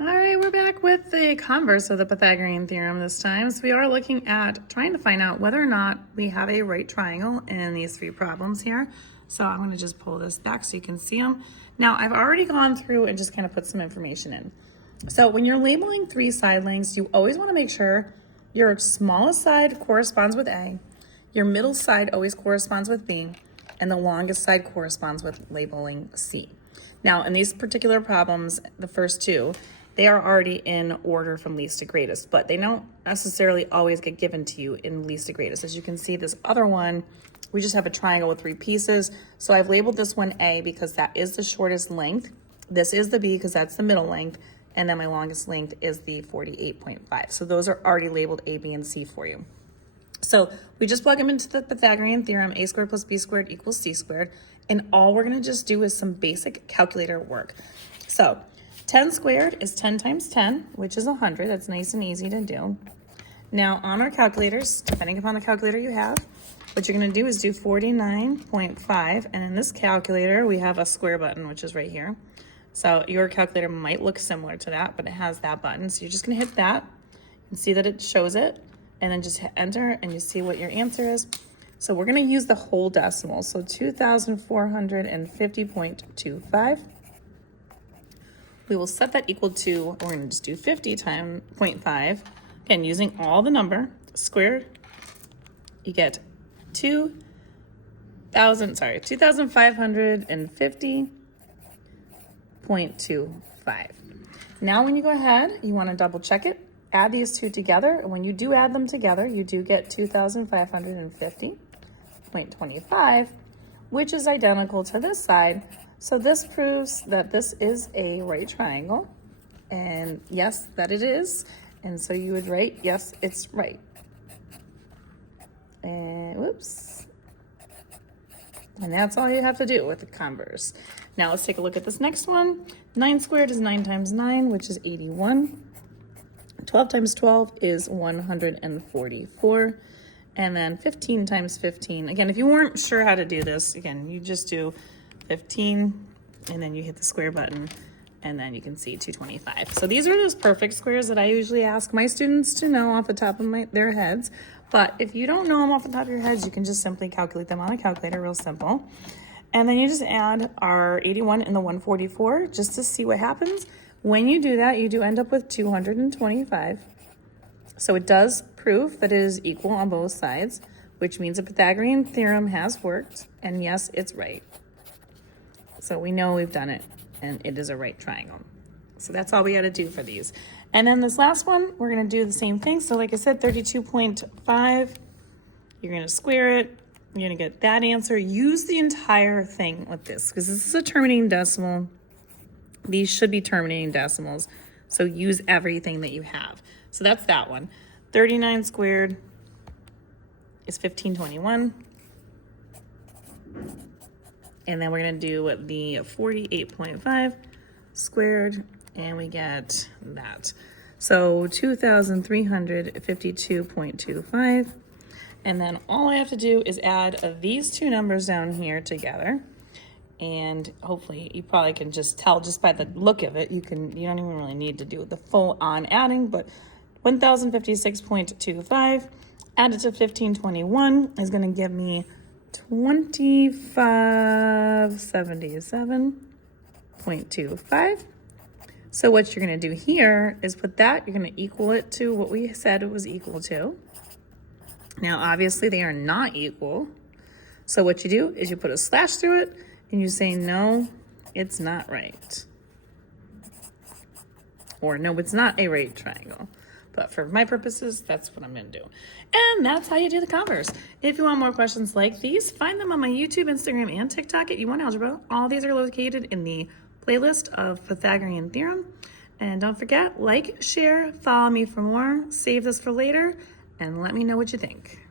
All right, we're back with the converse of the Pythagorean theorem this time. So we are looking at trying to find out whether or not we have a right triangle in these three problems here. So I'm going to just pull this back so you can see them. Now I've already gone through and just kind of put some information in. So when you're labeling three side lengths, you always want to make sure your smallest side corresponds with A, your middle side always corresponds with B, and the longest side corresponds with labeling C. Now in these particular problems, the first two, they are already in order from least to greatest, but they don't necessarily always get given to you in least to greatest. As you can see, this other one, we just have a triangle with three pieces. So I've labeled this one A because that is the shortest length. This is the B because that's the middle length. And then my longest length is the 48.5. So those are already labeled A, B, and C for you. So we just plug them into the Pythagorean theorem, a squared plus b squared equals c squared. And all we're gonna just do is some basic calculator work. So 10 squared is 10 times 10, which is 100. That's nice and easy to do. Now on our calculators, depending upon the calculator you have, what you're gonna do is do 49.5. And in this calculator, we have a square button, which is right here. So your calculator might look similar to that, but it has that button. So you're just gonna hit that and see that it shows it, and then just hit enter and you see what your answer is. So we're gonna use the whole decimal. So 2,450.25. We will set that equal to, we're gonna just do 50 times 0.5. Again, using all the number squared, you get 2,550.25. Now when you go ahead, you wanna double check it, add these two together, and when you do add them together, you do get 2,550.25, which is identical to this side. So this proves that this is a right triangle, and yes, that it is. And so you would write, yes, it's right. And whoops. And that's all you have to do with the converse. Now let's take a look at this next one. 9 squared is 9 times 9, which is 81. 12 times 12 is 144. And then 15 times 15. Again, if you weren't sure how to do this, again, you just do 15 and then you hit the square button and then you can see 225. So these are those perfect squares that I usually ask my students to know off the top of their heads. But if you don't know them off the top of your heads, you can just simply calculate them on a calculator, real simple. And then you just add our 81 and the 144 just to see what happens. When you do that, you do end up with 225. So it does prove that it is equal on both sides, which means the Pythagorean theorem has worked, and yes, it's right. So we know we've done it, and it is a right triangle. So that's all we got to do for these. And then this last one, we're going to do the same thing. So like I said, 32.5, you're going to square it. You're going to get that answer. Use the entire thing with this because this is a terminating decimal. These should be terminating decimals. So use everything that you have. So that's that one. 39 squared is 1521. And then we're going to do the 48.5 squared, and we get that. So 2,352.25. And then all I have to do is add these two numbers down here together. And hopefully you probably can just tell just by the look of it, you don't even really need to do the full on adding, but 1,056.25 added to 1521 is going to give me 2577.25. So what you're going to do here is put that, you're going to equal it to what we said it was equal to. Now, obviously they are not equal. So what you do is you put a slash through it and you say, no, it's not right. Or no, it's not a right triangle. But for my purposes, that's what I'm going to do. And that's how you do the converse. If you want more questions like these, find them on my YouTube, Instagram, and TikTok at U1 Algebra. All these are located in the playlist of Pythagorean Theorem. And don't forget, like, share, follow me for more, save this for later, and let me know what you think.